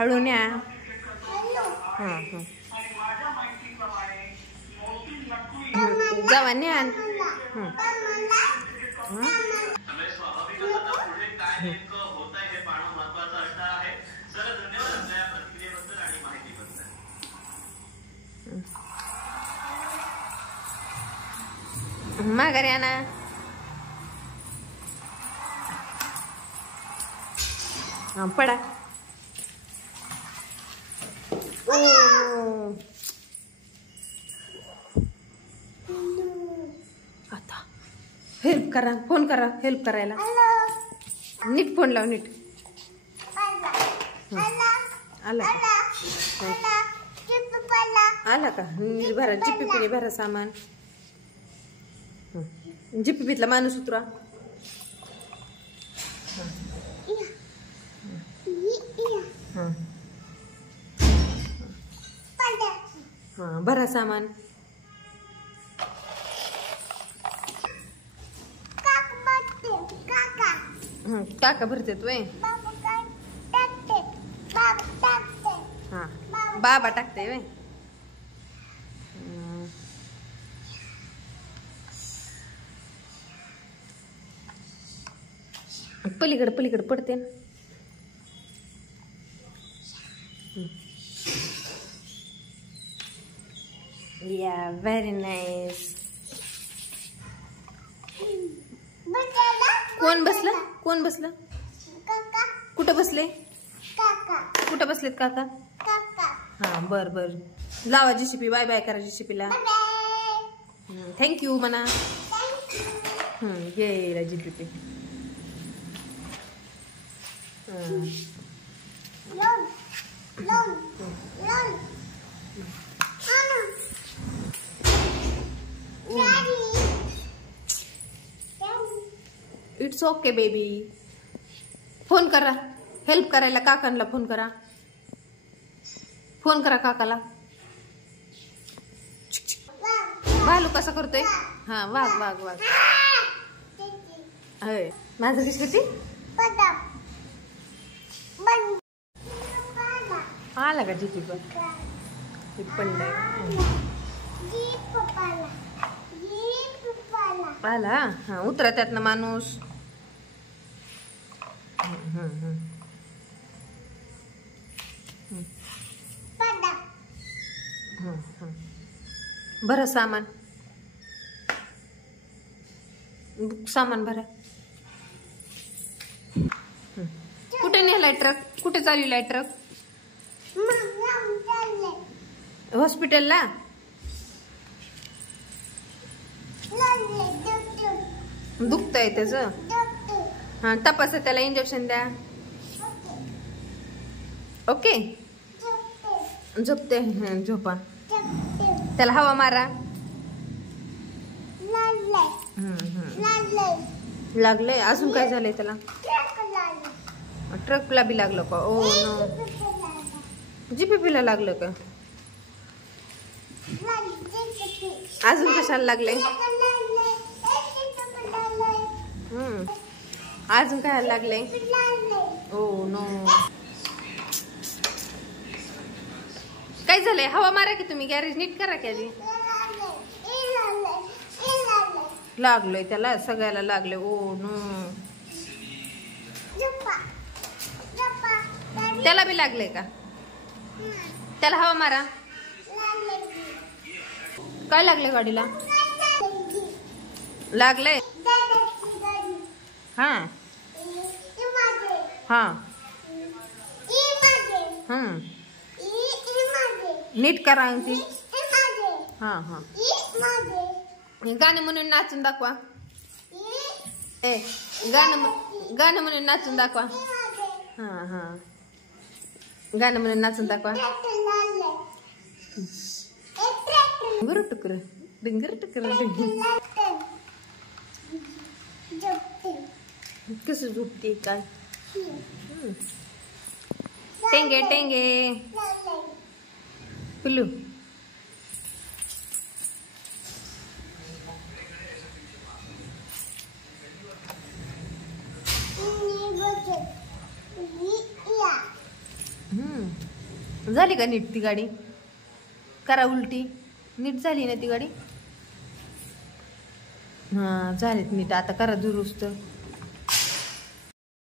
हळू न्या. जावा न्या. माघारी आणा. पडा. आता हेल्प करा. फोन करा हेल्प करायला. नीट फोन लाव. नीट आला का? आला का? नीट भरा. जिप्पी भरा सामान. जिप्पीतला माणूस उतरा. भरा सामान. काका भरते तू. हा बाबा टाकते वे. पलीकडे पडते ना. या व्हेरी नाईस. कोण बसलं? कुठं बसले? कुठं बसलेत काका? हा बर. लावा जीसीपी. बाय बाय करा जीसीपीला. थँक्यू म्हणा. गेला GCP. It's okay baby. Phone करा. हेल्प करायला काकांना फोन करा. फोन करा काकाला. भालू कसा करतोय? हा वाघ. माझं कशी होती? आला का जीपी पण आला. हा उतरा त्यातनं माणूस. भरा सामान. सामान भरा. कुठे नेलाय ट्रक? कुठे चालवलाय ट्रक? हॉस्पिटलला. दुखतंय त्याच. हा तपासा. त्याला इंजेक्शन द्या. ओके. झोपते. झोपा. त्याला हवा मारा. लागलंय. अजून काय झालंय त्याला? ट्रकला बी लागलं का? Oh no. जीपीपीला लागलं का? अजून कशाला लागले? अजून काय लागले? Oh no. काय झालंय? हवा मारा की तुम्ही. गॅरेज नीट करा की आधी. लागलंय त्याला. सगळ्याला लागले. Oh no. त्याला बी लागले का? त्याला हवा मारा. काय लागले गाडीला? लागले. हा नीट करा. गाणं म्हणून नाचून दाखवा. गाणं म्हणून नाचून दाखवा. गाणं म्हणून नाचून दाखवा. डुंगर टुकर कसं झोपते काय? टेंगे टेंगे पिल्लू. झाली का नीट ती गाडी? करा उलटी. नीट झाली ना ती गाडी? हां झालीत नीट. आता करा दुरुस्त.